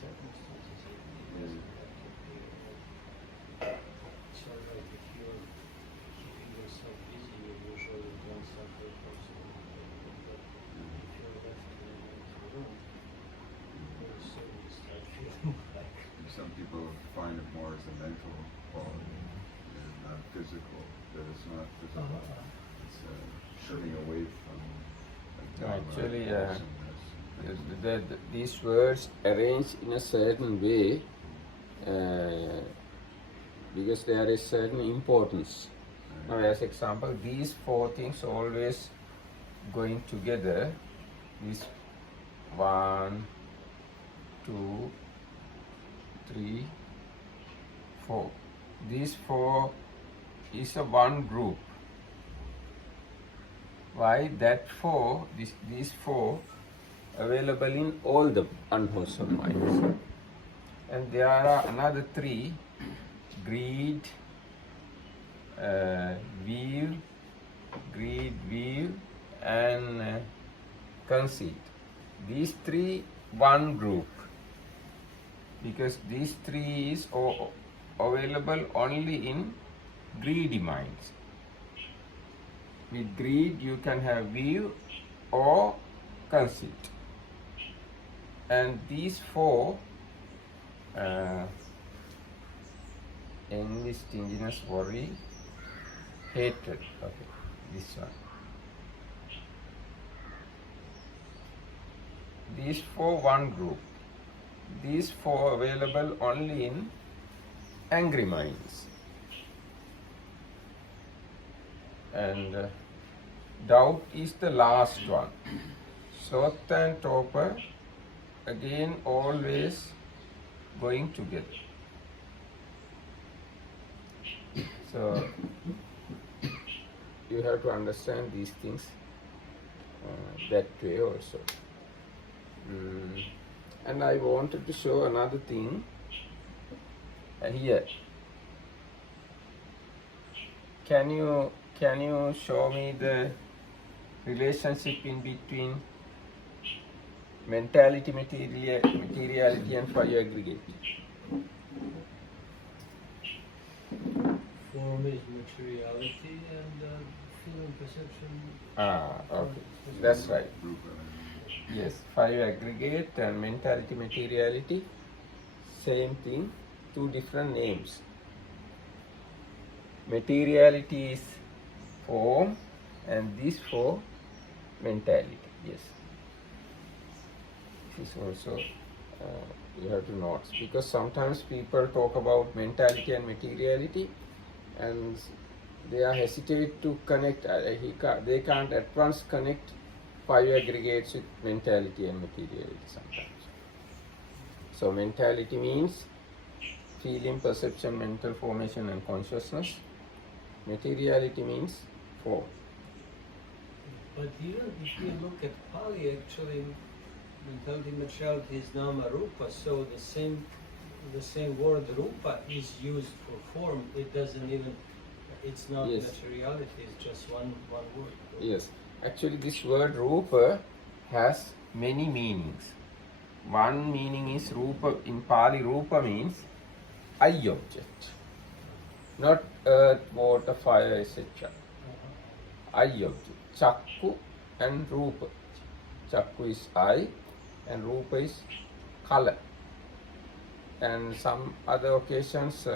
circumstances, it doesn't have to be. It's all right if you're keeping yourself busy, you usually don't suffer from something like that. But if you're left in an empty room, very soon you start feeling like. Some people find it more as a mental quality and not physical. That it's not physical. It's turning away from. Actually, these words arranged in a certain way because there is certain importance. Now, as example, these four things always going together. This 1, 2, 3, 4. These four is a one group. Why that four? These four available in all the unwholesome minds, and there are another three: greed, view, and conceit. These three one group, because these three is available only in greedy minds. With greed you can have view or conceit, and these four envy, stinginess, worry, hatred. Okay, this one. These four one group. These four available only in angry minds. And doubt is the last one. Sloth and torpor again always going together. So you have to understand these things that way also. And I wanted to show another thing here. Can you show me the relationship in between mentality, materiality and fire aggregate? Form is materiality and feeling, perception. Okay, that's right. Yes, fire aggregate and mentality, materiality, same thing, two different names. Materiality is form and this for mentality. Yes, this is also you have to note, because sometimes people talk about mentality and materiality and they are hesitate to connect. They can't at once connect fire aggregates with mentality and materiality sometimes. So mentality means feeling, perception, mental formation and consciousness. Materiality means form. But even if you look at Pali, actually, mentality, materiality is nama rupa, so the same word rupa is used for form. It doesn't even, it's not materiality, it's just one word. Yes, actually this word rupa has many meanings. One meaning is rupa, in Pali rupa means eye object, not earth, water, fire, etc. Eye object. Chakku and rupa. Chakku is eye and rupa is color. And some other occasions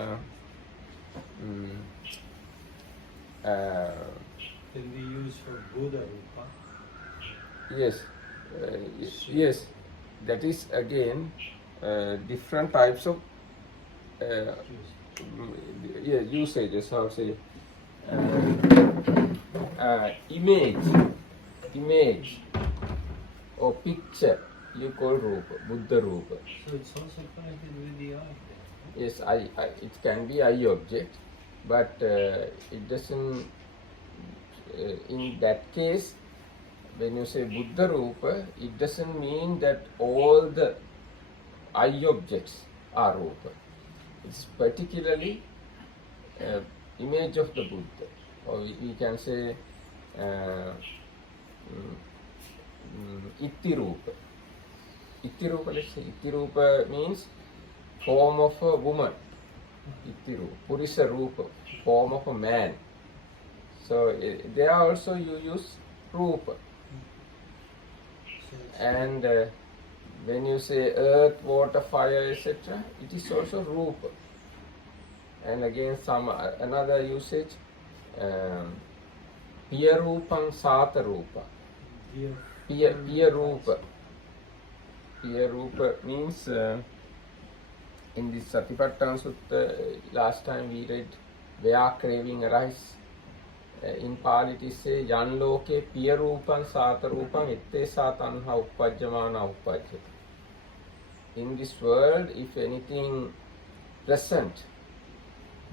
Can be used for Buddha rupa. Yes, yes, that is again different types of usages. How to say image or picture you call rupa, Buddha rupa. So it's also connected with the eye. Yes, it can be eye object, but it doesn't. In that case, when you say Buddha rupa, it doesn't mean that all the eye objects are rupa. It's particularly image of the Buddha, or we can say itti rupa. Ittirupa, let's say. Ittirupa means form of a woman. Ittirupa. Purisa Rupa, form of a man. So there also you use Rupa. So it's And when you say earth, water, fire, etc., it is also Rupa. And again, another usage, Piya Rupam Sata Rupa. Piya Rupa. Piya Rupa means in the Satipatthana Sutta, last time we read, where craving arise. In Pali it is say, Yan loke Piya Rupam Sata Rupam itte satanha uppajjamana uppajjati. In this world, if anything present,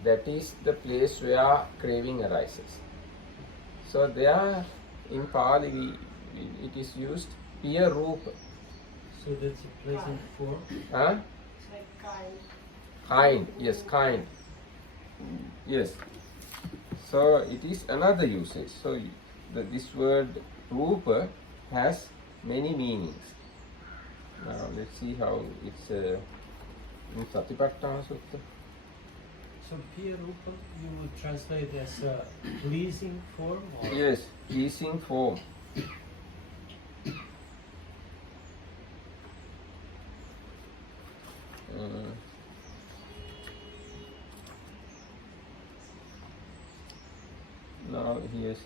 that is the place where craving arises. So there in Pali it is used Piya Rupa. So that's a pleasant form. Huh? It's like kind. Kind, yes, kind. Yes. So it is another usage. So this word Rupa has many meanings. Now let's see how it's in Satipatthana Sutta. So Piya Rupam you would translate as a pleasing form? Or? Yes, pleasing form. Now here is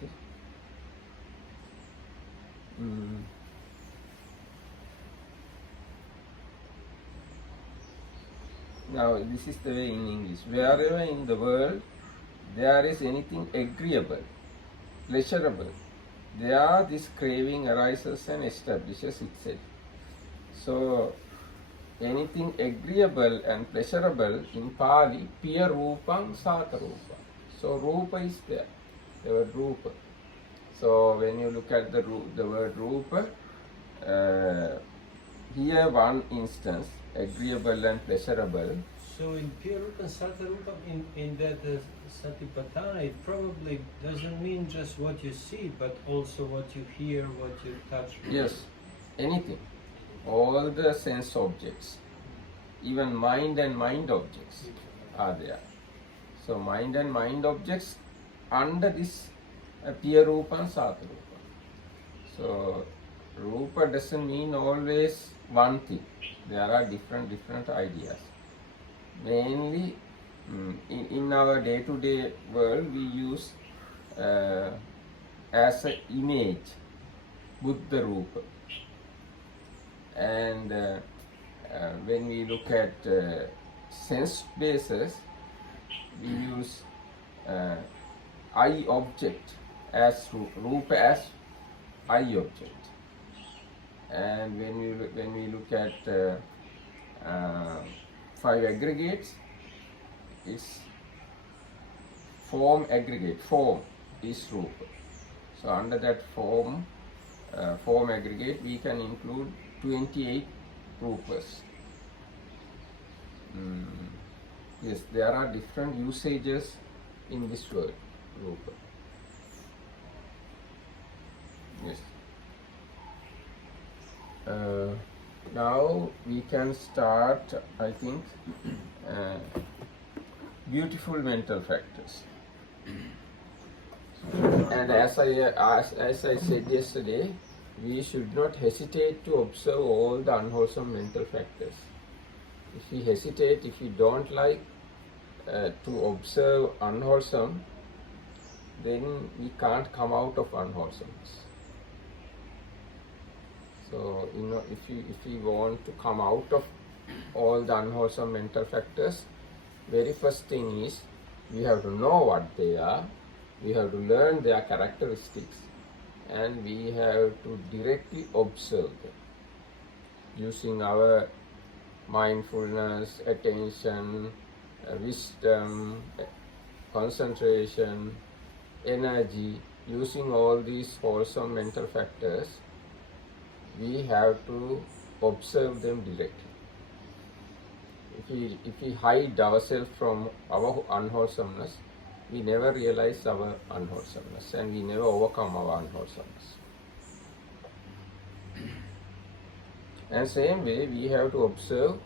now this is the way in English. Wherever in the world there is anything agreeable, pleasurable, there this craving arises and establishes itself. So anything agreeable and pleasurable in Pali, Piya Rupam Sata Rupa. So Rupa is there, the word Rupa. So when you look at the word Rupa, here one instance, agreeable and pleasurable. So in Piya Rupam Sata Rupam, in that Satipatthana, it probably doesn't mean just what you see, but also what you hear, what you touch. Yes, anything. All the sense objects, even mind and mind objects are there. So mind and mind objects under this Piya Rupam Sata Rupam. So Rupa doesn't mean always one thing. There are different ideas. Mainly in our day-to-day world we use as an image Buddha Rupa. And when we look at sense bases, we use eye object as Rupa as eye object. And when we look at five aggregates, it's form aggregate. Form is Rupa. So under that form aggregate, we can include 28 Rupas. Yes, there are different usages in this word, Rupa. Yes. Now we can start, I think, beautiful mental factors. And as I said yesterday, we should not hesitate to observe all the unwholesome mental factors. If we hesitate, if we don't like to observe unwholesome, then we can't come out of unwholesomeness. So, if we want to come out of all the unwholesome mental factors, very first thing is we have to know what they are, we have to learn their characteristics, and we have to directly observe them using our mindfulness, attention, wisdom, concentration, energy. Using all these wholesome mental factors, we have to observe them directly. If we hide ourselves from our unwholesomeness, we never realize our unwholesomeness and we never overcome our unwholesomeness. And same way we have to observe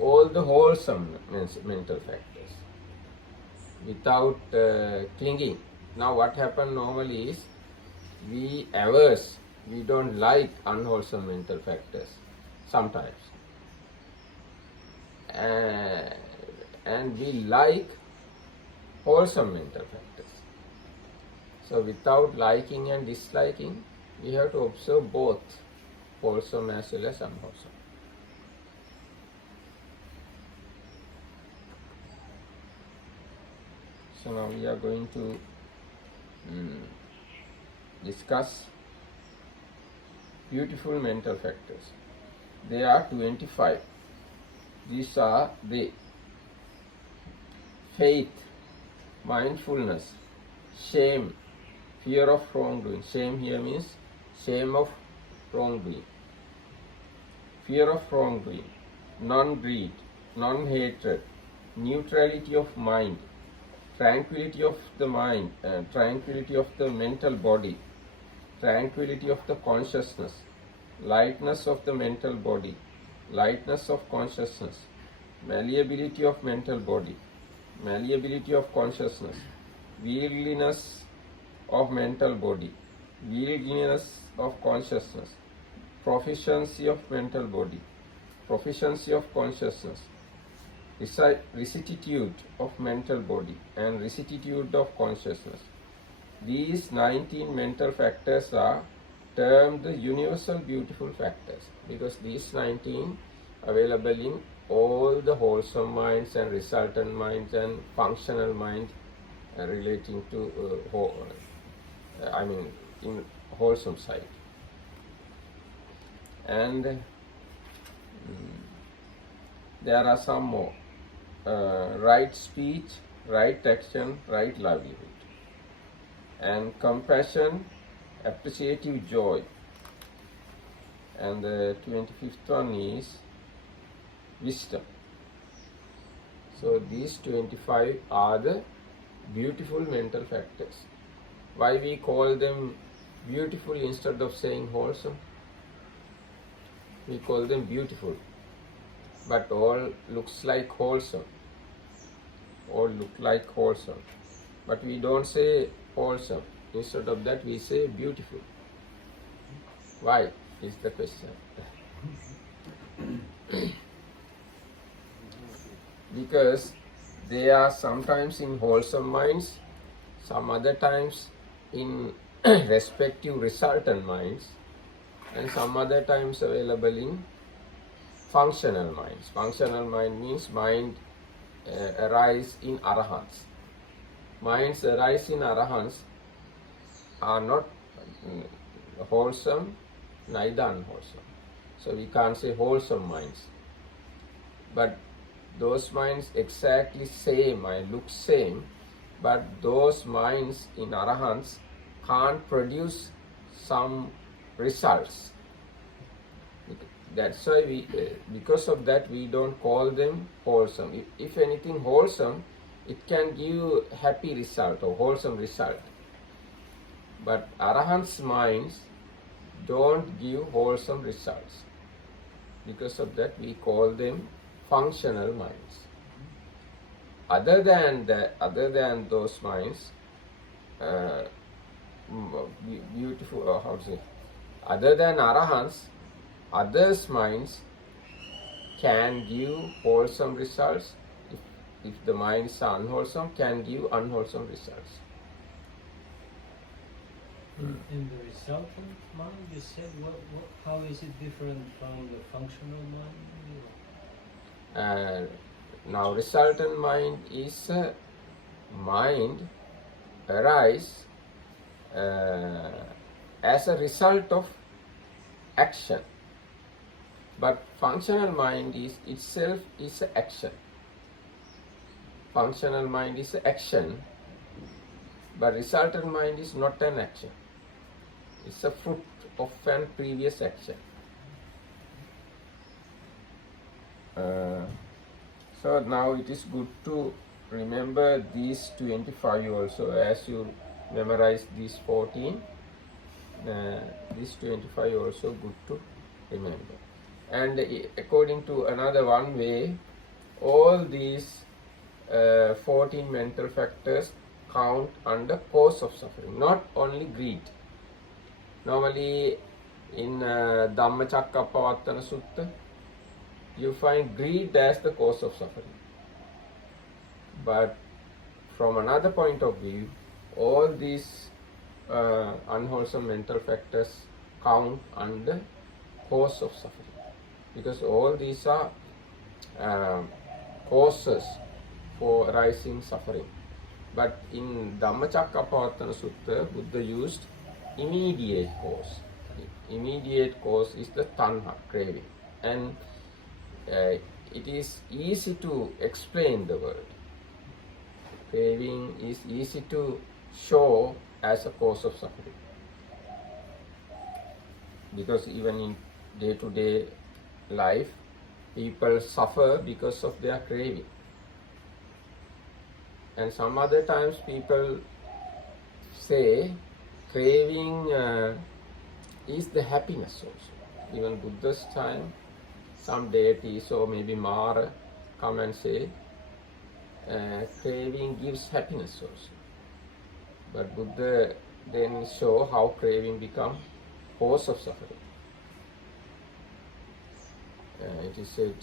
all the wholesome mental factors without clinging. Now what happens normally is we averse, we don't like unwholesome mental factors sometimes. And we like wholesome mental factors. So without liking and disliking, we have to observe both wholesome as well as unwholesome. So now we are going to discuss beautiful mental factors. There are 25. These are the faith, mindfulness, shame, fear of wrongdoing. Shame here means shame of wrongdoing. Fear of wrongdoing, non-greed, non-hatred, neutrality of mind, tranquility of the mind, tranquility of the mental body, tranquility of the consciousness, lightness of the mental body, lightness of consciousness, malleability of mental body, malleability of consciousness, wieldiness of mental body, wieldiness of consciousness, proficiency of mental body, proficiency of consciousness, rectitude of mental body, and rectitude of consciousness. These 19 mental factors are termed the universal beautiful factors because these 19 available in all the wholesome minds and resultant minds and functional mind relating to in wholesome side. And there are some more. Right speech, right action, right livelihood. And compassion, appreciative joy. And the 25th one is wisdom. So these 25 are the beautiful mental factors. Why we call them beautiful instead of saying wholesome? We call them beautiful, but all looks like wholesome. All look like wholesome, but we don't say wholesome. Instead of that, we say beautiful. Why is the question? Because they are sometimes in wholesome minds, some other times in respective resultant minds, and some other times available in functional minds. Functional mind means mind arise in arahants. Minds arise in arahants are not wholesome, neither unwholesome. So we can't say wholesome minds. But those minds exactly same, look same, but those minds in arahants can't produce some results. That's why we, because of that, we don't call them wholesome. If anything wholesome, it can give happy result or wholesome result. But arahants' minds don't give wholesome results. Because of that, we call them functional minds. Other than those minds, beautiful, how to say, other than arahants, others' minds can give wholesome results. If the minds are unwholesome, can give unwholesome results. In the resultant mind, you said, how is it different from the functional mind? Now, resultant mind is a mind arise as a result of action. But functional mind is itself is an action. Functional mind is an action, but resultant mind is not an action. It's a fruit of an previous action. So now it is good to remember these 25 also. As you memorize these 14, these 25 also good to remember. And according to another one way, all these 14 mental factors count under cause of suffering, not only greed. Normally in Dhammacakkappavattana Sutta, you find greed as the cause of suffering. But from another point of view, all these unwholesome mental factors count under cause of suffering, because all these are causes for arising suffering. But in Dhammacakkappavattana Sutta, Buddha used immediate cause. Immediate cause is the tanha, craving. And it is easy to explain the word. Craving is easy to show as a cause of suffering. Because even in day-to-day life, people suffer because of their craving. And some other times people say craving is the happiness also. Even Buddha's time, some deities or maybe Mara come and say craving gives happiness also. But Buddha then show how craving become cause of suffering. It is said,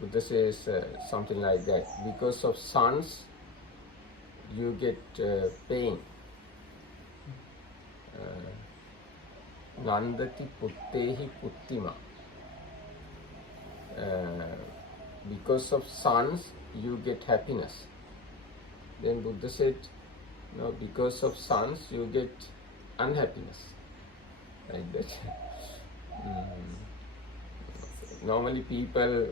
Buddha says something like that, because of sons you get pain. Nandati puttehi puttima. Because of sons you get happiness. Then Buddha said, no, because of sons you get unhappiness. Like that. Normally people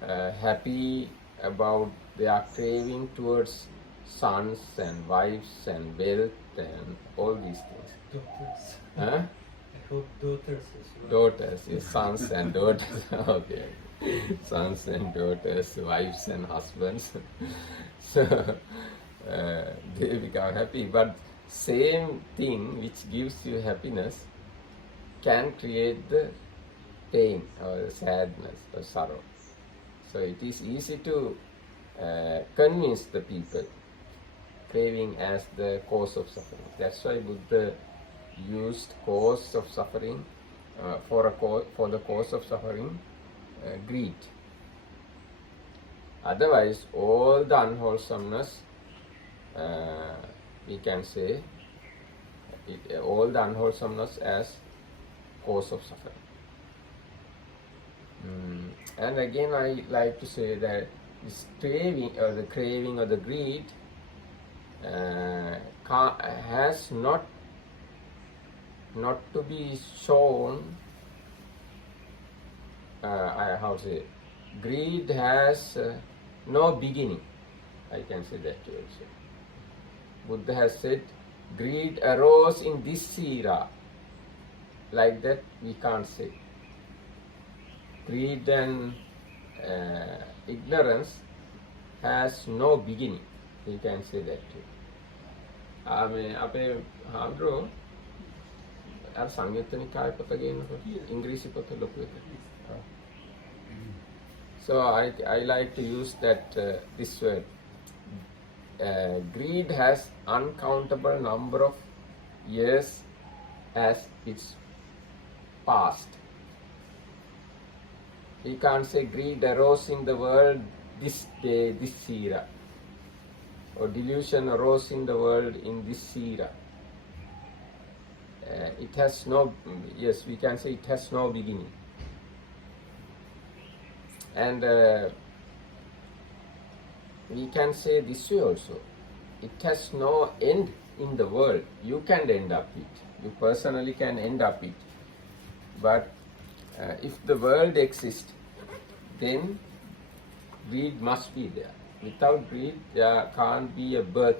happy about their craving towards sons and wives and wealth and all these things. Daughters. Huh? I hope daughters as well. Daughters, yes, sons and daughters. Okay. Sons and daughters, wives and husbands. So they become happy. But same thing which gives you happiness can create the pain or sadness or sorrow. So it is easy to convince the people craving as the cause of suffering. That's why Buddha used cause of suffering for the cause of suffering, greed. Otherwise, all the unwholesomeness, we can say, all the unwholesomeness as cause of suffering. And again, I like to say that this craving or the greed has not to be shown. How to say? Greed has no beginning. I can say that also. Buddha has said, greed arose in this era. Like that, we can't say. Greed and ignorance has no beginning. You can say that too. අපේ හාමුදුරුවෝ අර සංයුත්ත නිකාය පොත ගේනකොට ඉංග්‍රීසි පොත ලොකු එක. So I like to use that this word. Greed has uncountable number of years as its past. We can't say greed arose in the world this day, this era. Or delusion arose in the world in this era. It has no, yes, we can say it has no beginning. And we can say this way also. It has no end in the world. You can end up it. You personally can end up it. But if the world exists, then greed must be there. Without greed, there can't be a birth.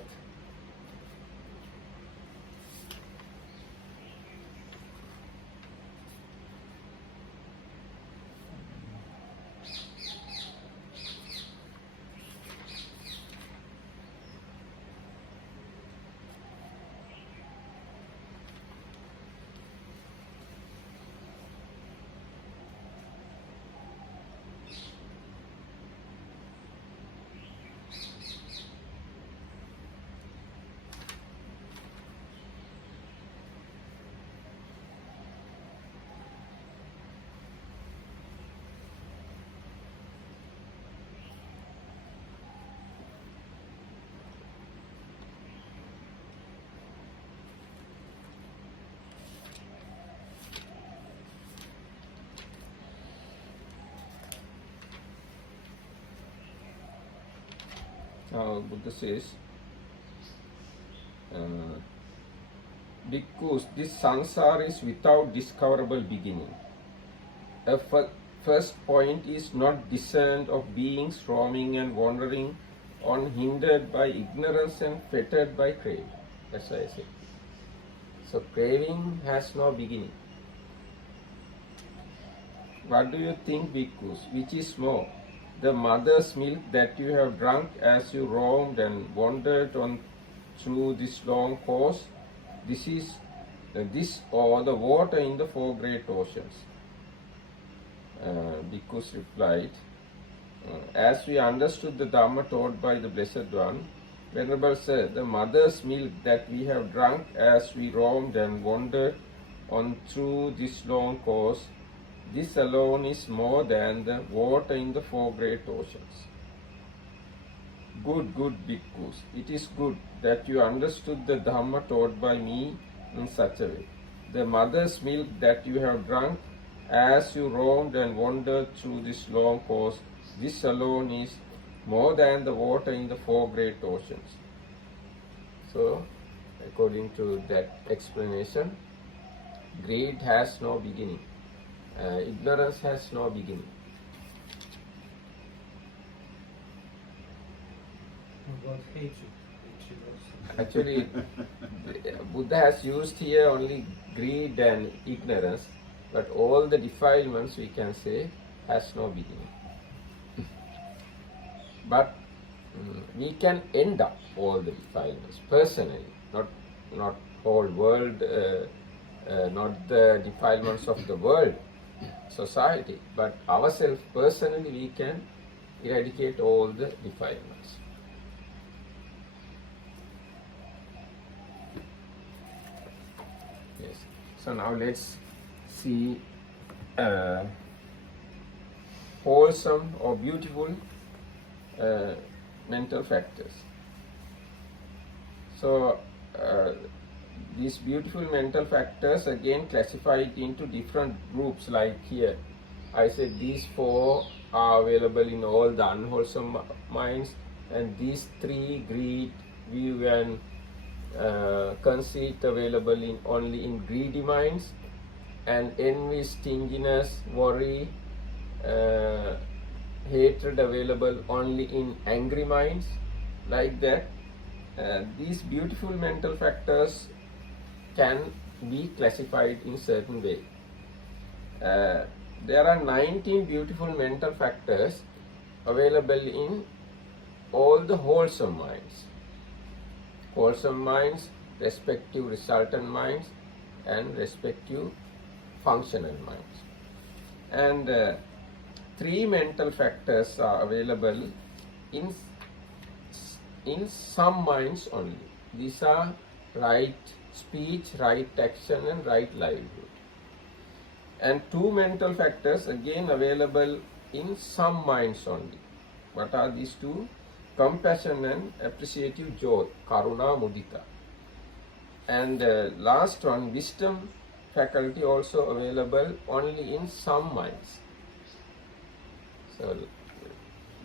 Now Buddha says, Bhikkhus, this sansara is without discoverable beginning. A first point is not discerned of beings roaming and wandering on, hindered by ignorance and fettered by craving. That's why I say. So craving has no beginning. What do you think, bhikkhus? Which is more, the mother's milk that you have drunk as you roamed and wandered on through this long course, this or the water in the four great oceans? Bhikkhus replied, as we understood the Dhamma taught by the Blessed One, Venerable Sir, the mother's milk that we have drunk as we roamed and wandered on through this long course, this alone is more than the water in the four great oceans. Good, good bhikkhus. It is good that you understood the Dhamma taught by me in such a way. The mother's milk that you have drunk as you roamed and wandered through this long course, this alone is more than the water in the four great oceans. So, according to that explanation, greed has no beginning. Ignorance has no beginning. About hatred. Hatred also. Actually, Buddha has used here only greed and ignorance, but all the defilements, we can say, has no beginning. But we can end up all the defilements personally, not whole world, not the defilements of the world, society, but ourselves personally we can eradicate all the defilements. Yes. So now let's see wholesome or beautiful mental factors. So these beautiful mental factors again classified into different groups, like here I said these four are available in all the unwholesome minds, and these three, greed, view and conceit, available in only in greedy minds, and envy, stinginess, worry, hatred available only in angry minds, like that. These beautiful mental factors can be classified in certain way. There are 19 beautiful mental factors available in all the wholesome minds. Wholesome minds, respective resultant minds, and respective functional minds. And 3 mental factors are available in some minds only. These are right speech, right action and right livelihood. And 2 mental factors again available in some minds only. What are these 2? Compassion and appreciative joy, karuna, mudita. And last one, wisdom faculty, also available only in some minds. So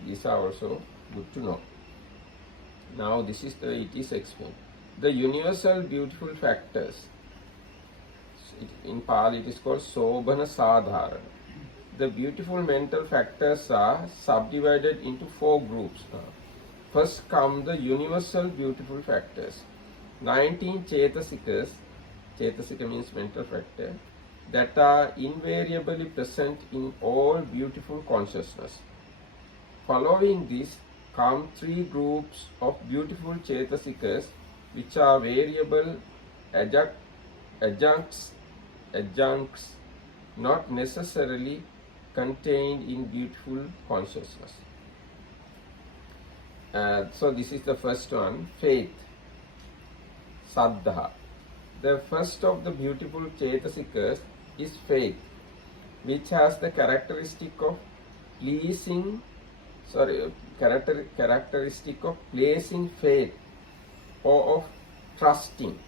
these are also good to know. Now this is the, it is explained. The universal beautiful factors, in Pali it is called Sobhana Sadharana. The beautiful mental factors are subdivided into 4 groups now. First come the universal beautiful factors. 19 Cetasikas, Cetasika means mental factor, that are invariably present in all beautiful consciousness. Following this come 3 groups of beautiful Cetasikas, which are variable adjuncts, not necessarily contained in beautiful consciousness. So this is the first one, faith, saddha. The first of the beautiful Cetasikas is faith, which has the characteristic of characteristic of placing faith or of trusting.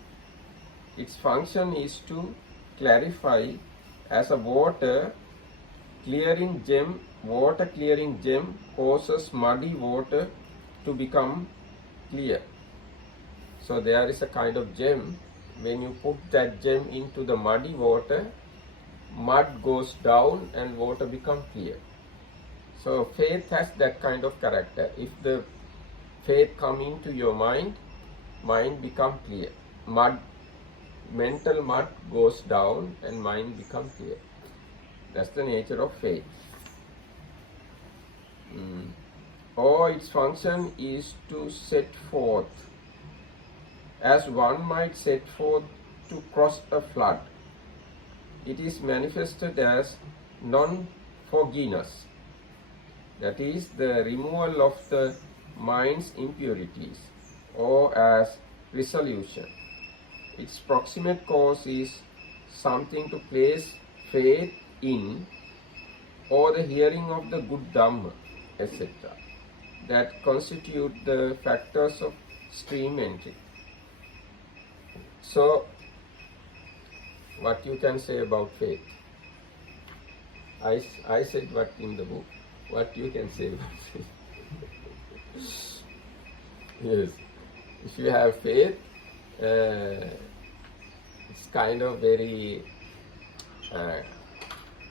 Its function is to clarify as a water clearing gem causes muddy water to become clear. So there is a kind of gem. When you put that gem into the muddy water, mud goes down and water becomes clear. So faith has that kind of character. If the faith come into your mind, mind become clear. Mental mud goes down and mind become clear. That's the nature of faith. Or its function is to set forth, as one might set forth to cross a flood. It is manifested as non-forgiveness, that is, the removal of the mind's impurities, or as resolution. Its proximate cause is something to place faith in, or the hearing of the good Dhamma, etc., that constitute the factors of stream entry. So, what you can say about faith? I said what in the book. What you can say about faith? Yes, if you have faith, it's kind of very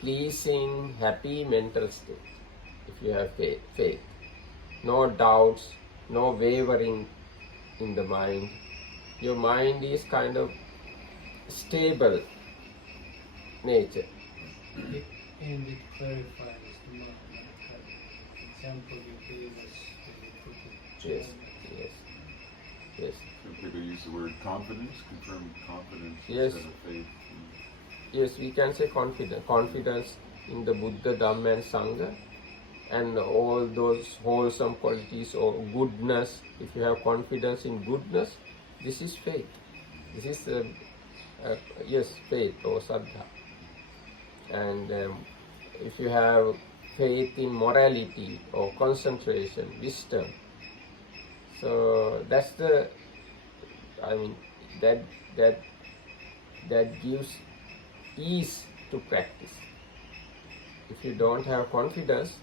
pleasing, happy mental state. If you have faith, no doubts, no wavering in the mind. Your mind is kind of stable nature. And it clarifies the mind. Like example you gave us when you put it. Yes. Some people use the word confidence, confirm confidence Yes. instead of faith. Yes, we can say confidence in the Buddha, Dhamma and Sangha, and all those wholesome qualities or goodness. If you have confidence in goodness, this is faith. This is faith or saddha. And if you have faith in morality or concentration, wisdom, so that's that gives ease to practice. If you don't have confidence,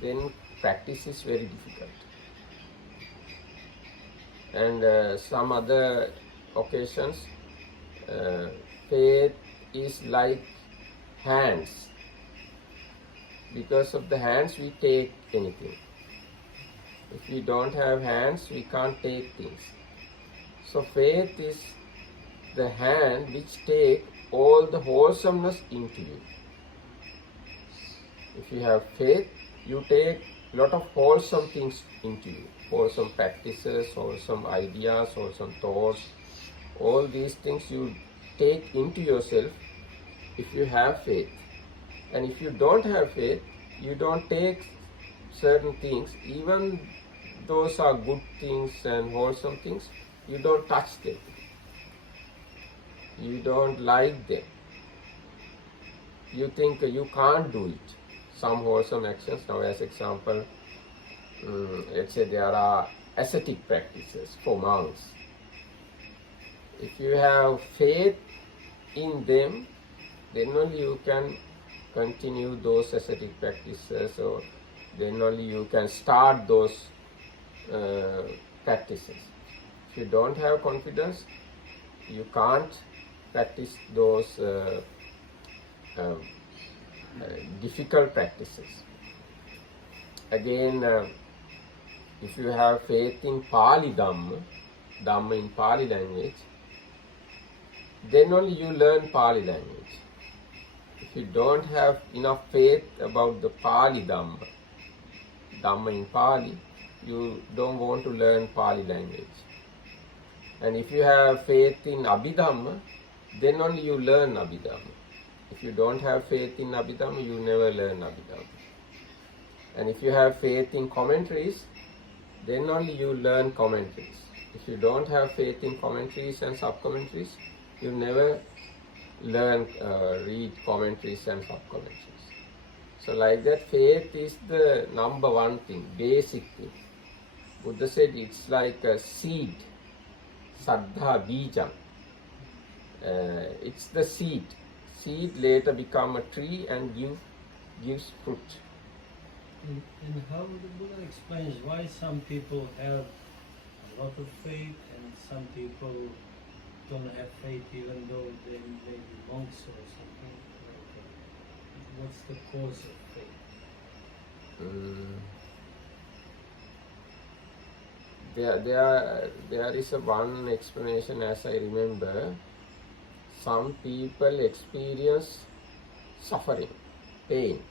then practice is very difficult. And some other occasions, faith is like hands. Because of the hands, we take anything. If we don't have hands, we can't take things. So faith is the hand which takes all the wholesomeness into you. If you have faith, you take a lot of wholesome things into you. Wholesome practices, wholesome ideas, wholesome thoughts. All these things you take into yourself if you have faith. And if you don't have faith, you don't take certain things, even those are good things and wholesome things, you don't touch them. You don't like them. You think you can't do it. Some wholesome actions, now as example, let's say there are ascetic practices for monks. If you have faith in them, then only you can continue those ascetic practices, or then only you can start those practices. If you don't have confidence, you can't practice those difficult practices. Again, if you have faith in Pali Dhamma, Dhamma in Pali language, then only you learn Pali language. If you don't have enough faith about the Pali Dhamma, Dhamma in Pali, you don't want to learn Pali language. And if you have faith in Abhidhamma, then only you learn Abhidhamma. If you don't have faith in Abhidhamma, you never learn Abhidhamma. And if you have faith in commentaries, then only you learn commentaries. If you don't have faith in commentaries and sub-commentaries, you never learn, read commentaries and sub-commentaries. So like that, faith is the number one thing, basic thing. Buddha said it's like a seed, saddha bijam. It's the seed. Seed later become a tree and gives fruit. And how the Buddha explains why some people have a lot of faith and some people don't have faith even though they may be monks or something. What's the cause of faith? There is a one explanation as I remember. Some people experience suffering, pain,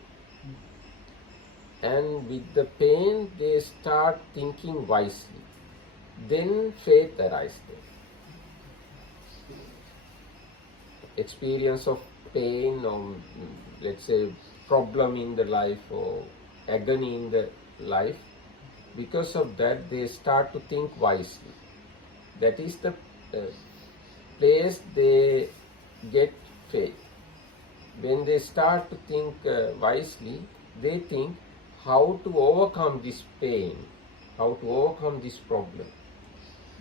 and with the pain they start thinking wisely. Then faith arises. Experience of pain or let's say problem in the life or agony in the life, because of that they start to think wisely. That is the place they get faith. When they start to think wisely, they think how to overcome this pain, how to overcome this problem.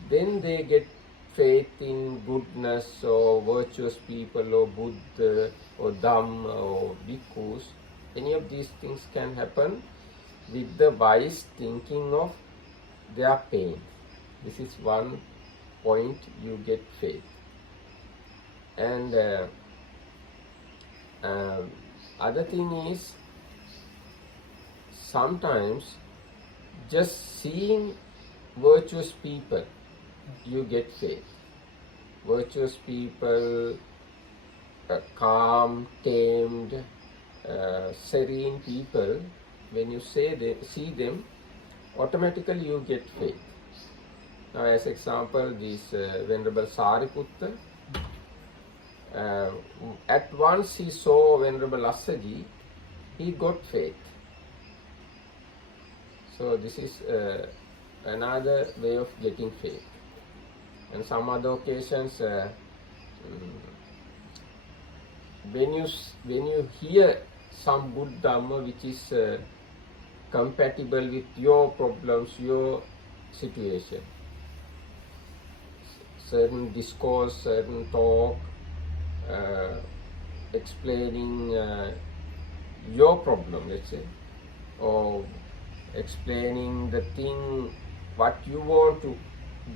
Then they get faith in goodness or virtuous people or Buddha or Dhamma or bhikkhus. Any of these things can happen with the wise thinking of their pain. This is one point you get faith. And other thing is, sometimes just seeing virtuous people you get faith. Virtuous people, calm, tamed, serene people, when you see them, automatically you get faith. Now, as example, this Venerable Sariputta, at once he saw Venerable Assaji, he got faith. So this is another way of getting faith. And some other occasions, when you hear some good Dhamma which is compatible with your problems, your situation, certain discourse, certain talk, explaining your problem, let's say, or explaining the thing what you want to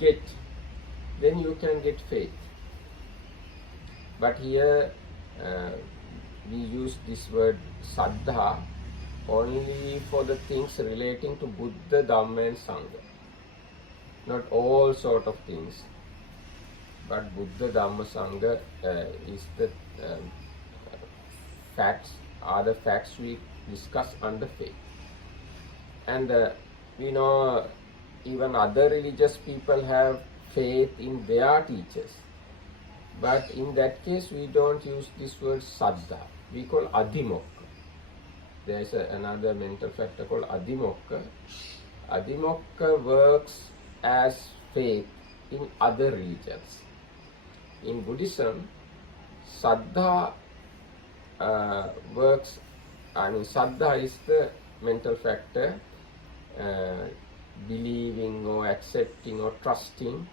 get, then you can get faith. But here we use this word saddha only for the things relating to Buddha, Dhamma and Sangha. Not all sort of things, but Buddha, Dhamma, Sangha is the facts, are the facts we discuss under faith. And we know even other religious people have faith in their teachers. But in that case, we don't use this word saddha. We call adhimokka. There is another mental factor called adhimokka. Adhimokka works as faith in other religions. In Buddhism, saddha works, saddha is the mental factor, believing or accepting or trusting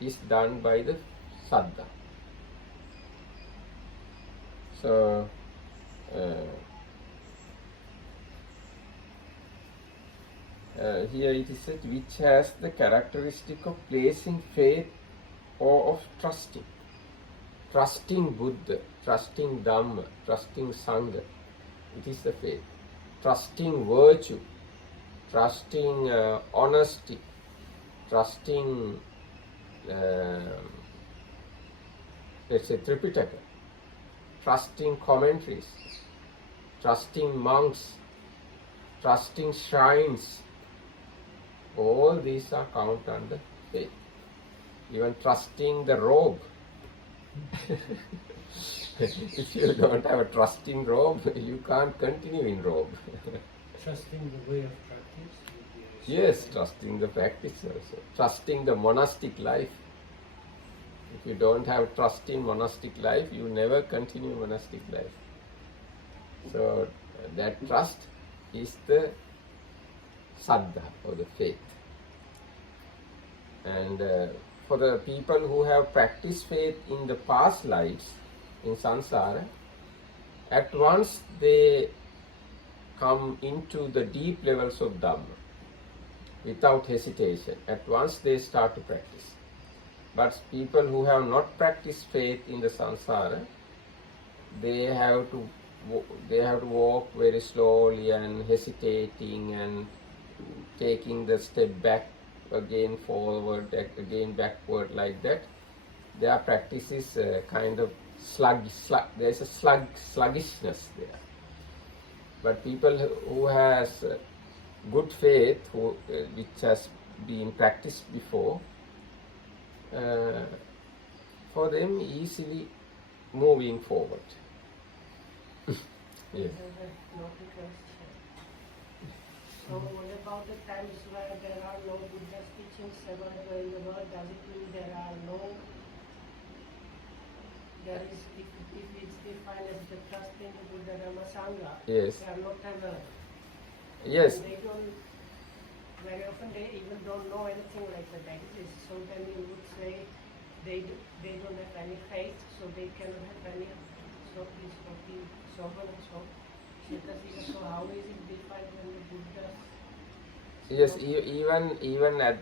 is done by the saddha. So, here it is said, which has the characteristic of placing faith or of trusting. Trusting Buddha, trusting Dhamma, trusting Sangha, it is the faith. Trusting virtue, trusting honesty, trusting, let's say, Tripitaka, trusting commentaries, trusting monks, trusting shrines, all these are counted under faith. Even trusting the robe. If you don't have a trusting robe, you can't continue in robe. Trusting the way of practice would be Yes, trusting the practice also. Trusting the monastic life. If you don't have trust in monastic life, you never continue monastic life. So that trust is the saddha or the faith. And for the people who have practiced faith in the past lives in samsara, at once they come into the deep levels of Dhamma without hesitation. At once they start to practice. But people who have not practiced faith in the samsara, they have to walk very slowly and hesitating and taking the step back, again forward, again backward, like that. Their practice is kind of there is a sluggishness there. But people who has good faith, which has been practiced before, for them easily moving forward. Yes. So what about the times where there are no Buddha's teachings available in the world? Does it mean there are no, there is, if it's defined as the trust in the Buddha Dhamma Sangha, Yes. they are not ever. Yes. And they don't, very often they even don't know anything like that exists. So then you would say they don't have any faith, so they cannot have any, so how is it defined when the Buddha? Yes, even at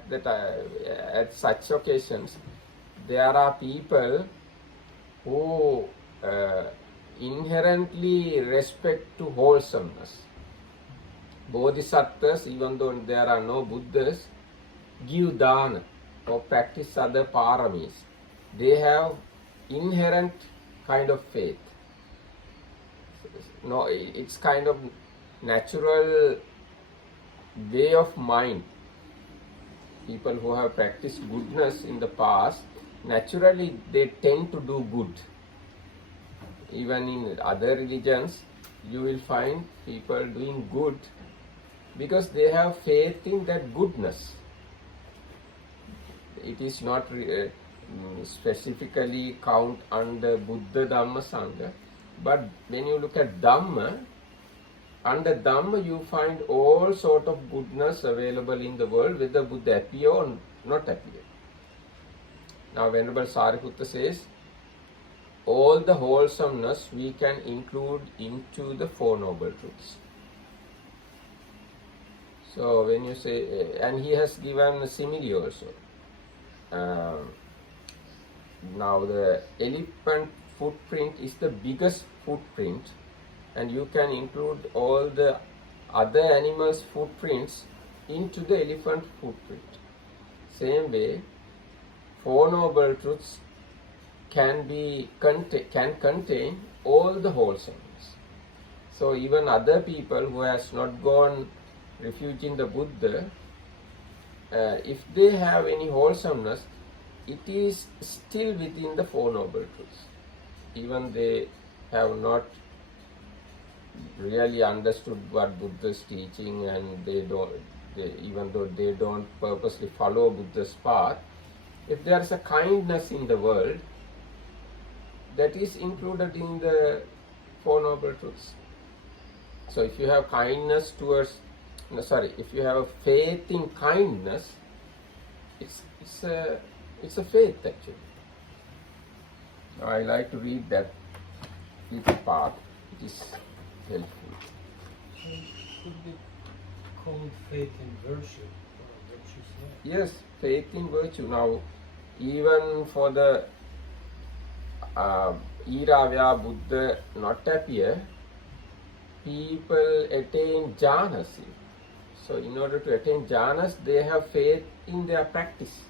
at such occasions, there are people who inherently respect to wholesomeness. Bodhisattvas, even though there are no Buddhas, give dana or practice other paramis. They have inherent kind of faith. No, it's kind of natural way of mind. People who have practiced goodness in the past, naturally they tend to do good. Even in other religions, you will find people doing good because they have faith in that goodness. It is not specifically count under Buddha Dhamma Sangha, but when you look at Dhamma, under Dhamma you find all sort of goodness available in the world, whether Buddha appear or not appear. Now Venerable Sariputta says, all the wholesomeness we can include into the Four Noble Truths. So when you say, and he has given a simile also. Now the elephant footprint is the biggest footprint, and you can include all the other animals' footprints into the elephant footprint. Same way, Four Noble Truths can contain all the wholesomeness. So even other people who has not gone refuge in the Buddha, if they have any wholesomeness, it is still within the Four Noble Truths. Even they have not really understood what Buddha's teaching, and even though they don't purposely follow Buddha's path, if there is a kindness in the world, that is included in the Four Noble Truths. So if you have kindness towards, if you have a faith in kindness, it's a faith actually. Now I like to read that little part. It is helpful. So it could be called faith in virtue, or virtue self. Yes, faith in virtue. Now, even for the era where Buddha not appear, people attain jhanas. So in order to attain jhanas, they have faith in their practice.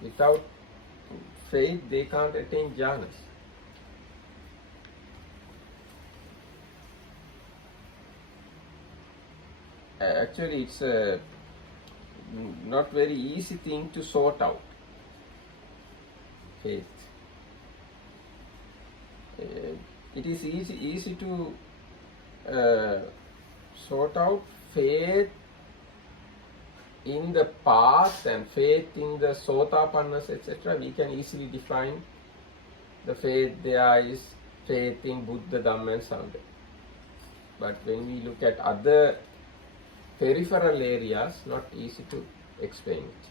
Without faith, they can't attain jhanas. Actually, it's a not very easy thing to sort out. Faith. It is easy to sort out faith in the path and faith in the Sotapannas, etc. We can easily define the faith. There is faith in Buddha, Dhamma and Sangha. But when we look at other peripheral areas, not easy to explain it.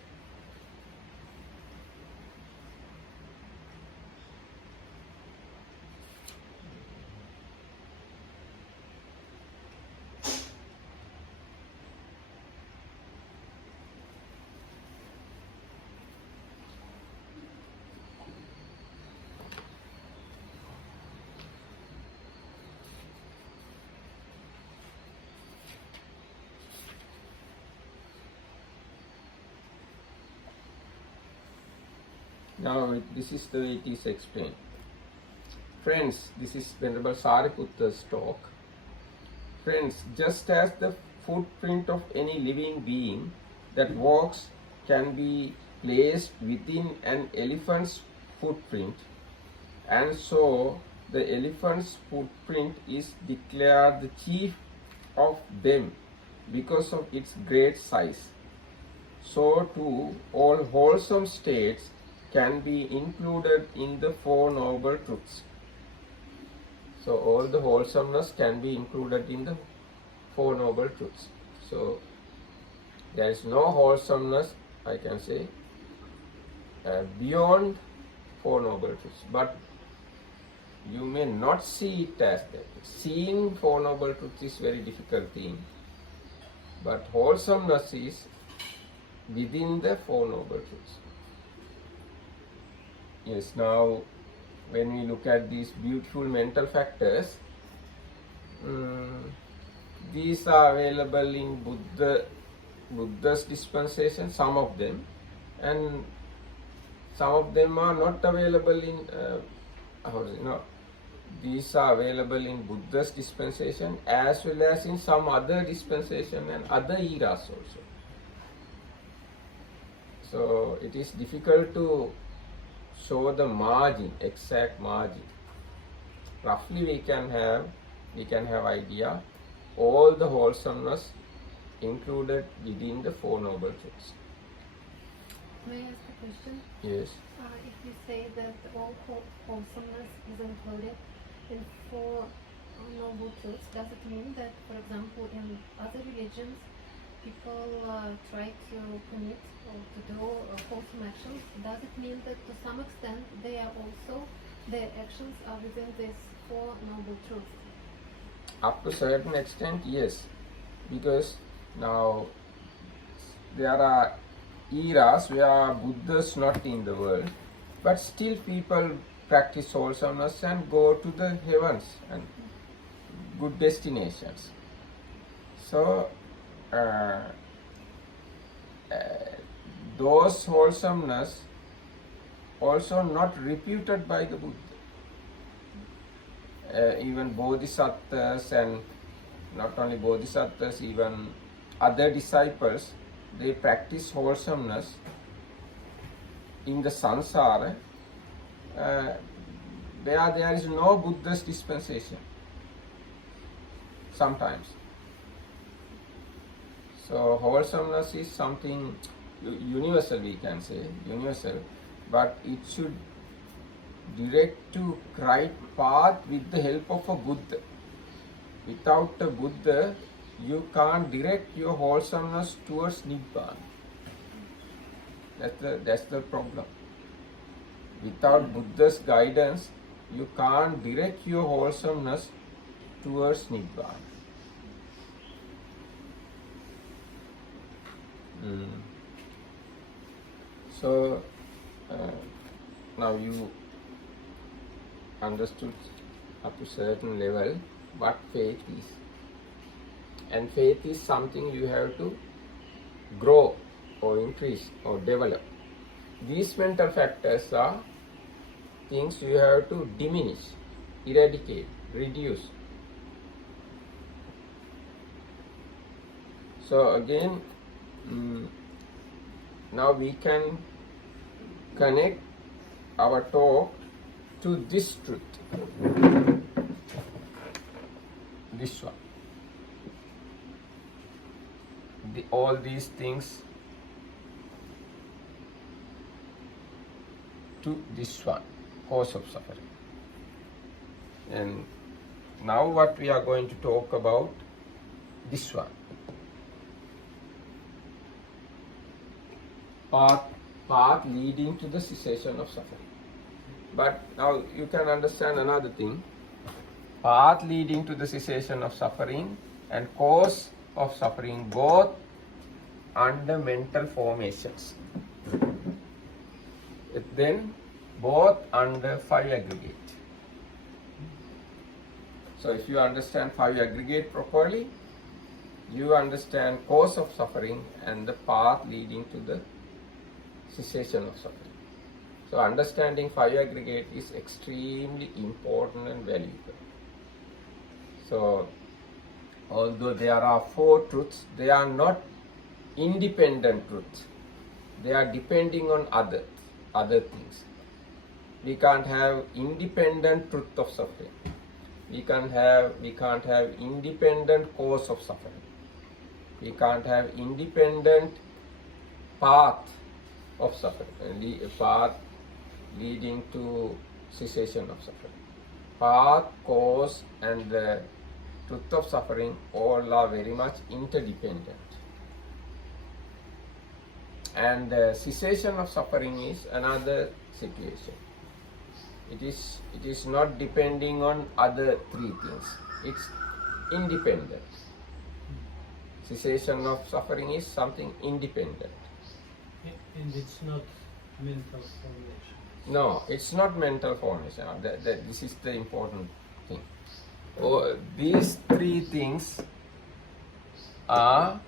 Now this is the way it is explained. Friends, this is Venerable Sariputta's talk. Friends, just as the footprint of any living being that walks can be placed within an elephant's footprint, and so the elephant's footprint is declared the chief of them because of its great size, so too all wholesome states can be included in the Four Noble Truths. So all the wholesomeness can be included in the Four Noble Truths. So there is no wholesomeness, I can say, beyond Four Noble Truths. But you may not see it as that. Seeing Four Noble Truths is very difficult thing. But wholesomeness is within the Four Noble Truths. Yes, now when we look at these beautiful mental factors, these are available in Buddha's dispensation, some of them, and some of them are not available in, these are available in Buddha's dispensation as well as in some other dispensation and other eras also. So it is difficult to show the margin, exact margin. Roughly we can have idea all the wholesomeness included within the Four Noble Truths. May I ask a question? Yes. If you say that all wholesomeness is included in Four Noble Truths, does it mean that, for example, in other religions, people try to commit or to do wholesome actions? Does it mean that to some extent their actions are within these Four Noble Truths? Up to a certain extent, yes. Because now there are eras where Buddha is not in the world, but still people practice wholesomeness and go to the heavens and good destinations. So those wholesomeness also not reputed by the Buddha. Even bodhisattvas, and not only bodhisattvas, even other disciples, they practice wholesomeness in the samsara where there is no Buddha's dispensation sometimes. So wholesomeness is something universal, we can say, universal, but it should direct to right path with the help of a Buddha. Without a Buddha, you can't direct your wholesomeness towards Nibbana. That's the problem. Without Buddha's guidance, you can't direct your wholesomeness towards Nibbana. So now you understood up to a certain level what faith is. And faith is something you have to grow or increase or develop. These mental factors are things you have to diminish, eradicate, reduce. So again, now we can connect our talk to this truth, this one. All these things to this one, cause of suffering. And now what we are going to talk about, this one. Path leading to the cessation of suffering. But now you can understand another thing. Path leading to the cessation of suffering and cause of suffering, both under mental formations. Then both under five aggregate. So if you understand five aggregate properly, you understand cause of suffering and the path leading to the cessation of suffering. So understanding 5 aggregate is extremely important and valuable. So although there are 4 truths, they are not independent truths. They are depending on other things. We can't have independent truth of suffering. We can't have independent cause of suffering. We can't have independent path of suffering, a path leading to cessation of suffering. Path, cause, and the truth of suffering all are very much interdependent. And the cessation of suffering is another situation. It is not depending on other 3 things. It's independent. Cessation of suffering is something independent. And it's not mental formation. No, it's not mental formation. This is the important thing. These 3 things are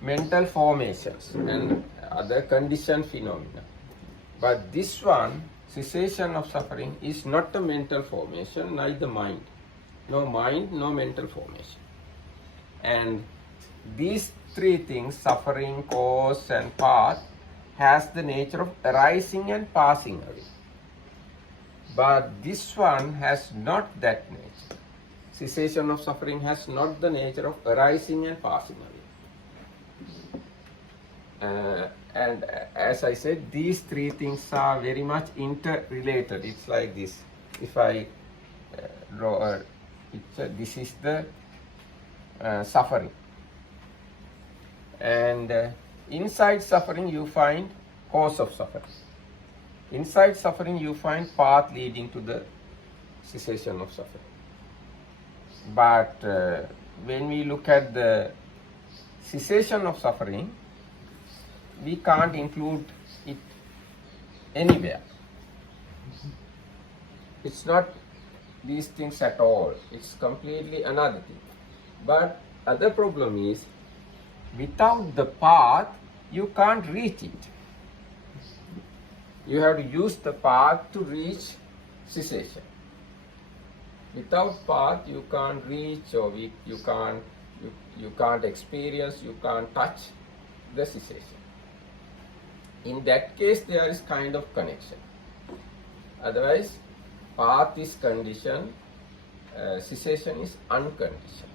mental formations and other conditioned phenomena. But this one, cessation of suffering, is not a mental formation, neither mind. No mind, no mental formation. And these 3 things, suffering, cause, and path, has the nature of arising and passing away. But this one has not that nature. Cessation of suffering has not the nature of arising and passing away. And as I said, these 3 things are very much interrelated. It's like this. If I draw a picture, this is the suffering. And inside suffering you find cause of suffering. Inside suffering you find path leading to the cessation of suffering. But when we look at the cessation of suffering, we can't include it anywhere. It's not these things at all. It's completely another thing. But other problem is, without the path, you can't reach it. You have to use the path to reach cessation. Without path, you can't reach, or you can't experience, you can't touch the cessation. In that case, there is kind of connection. Otherwise, path is conditioned, cessation is unconditioned.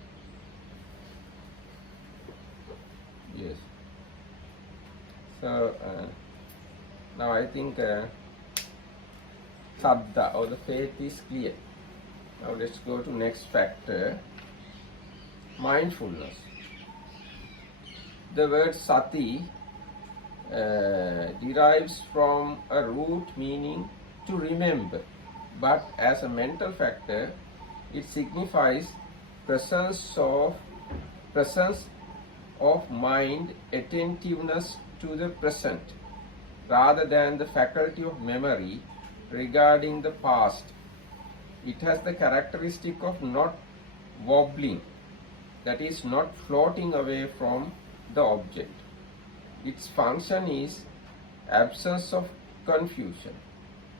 Yes. So now I think Saddha, or the faith, is clear. Now let's go to next factor, mindfulness. The word sati derives from a root meaning to remember, but as a mental factor, it signifies presence of mind, attentiveness to the present, rather than the faculty of memory regarding the past. It has the characteristic of not wobbling, that is, not floating away from the object. Its function is absence of confusion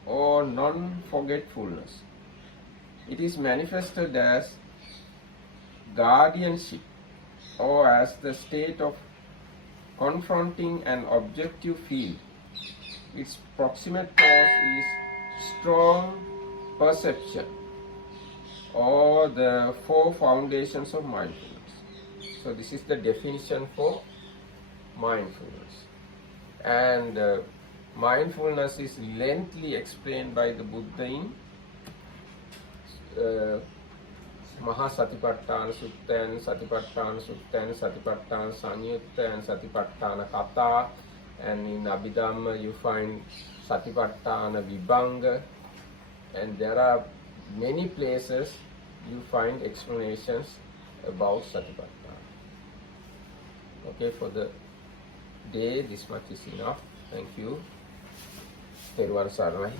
or non-forgetfulness. It is manifested as guardianship, or as the state of confronting an objective field. Its proximate cause is strong perception, or the 4 foundations of mindfulness. So this is the definition for mindfulness. And mindfulness is lengthily explained by the Buddha in Maha Satipatthana Sutta and Satipatthana Sutta and Satipatthana Sanyutta and Satipatthana Katha, and in Abhidhamma you find Satipatthana Vibhanga, and there are many places you find explanations about Satipatthana. Okay, for the day this much is enough. Thank you. Teruvan Saranai.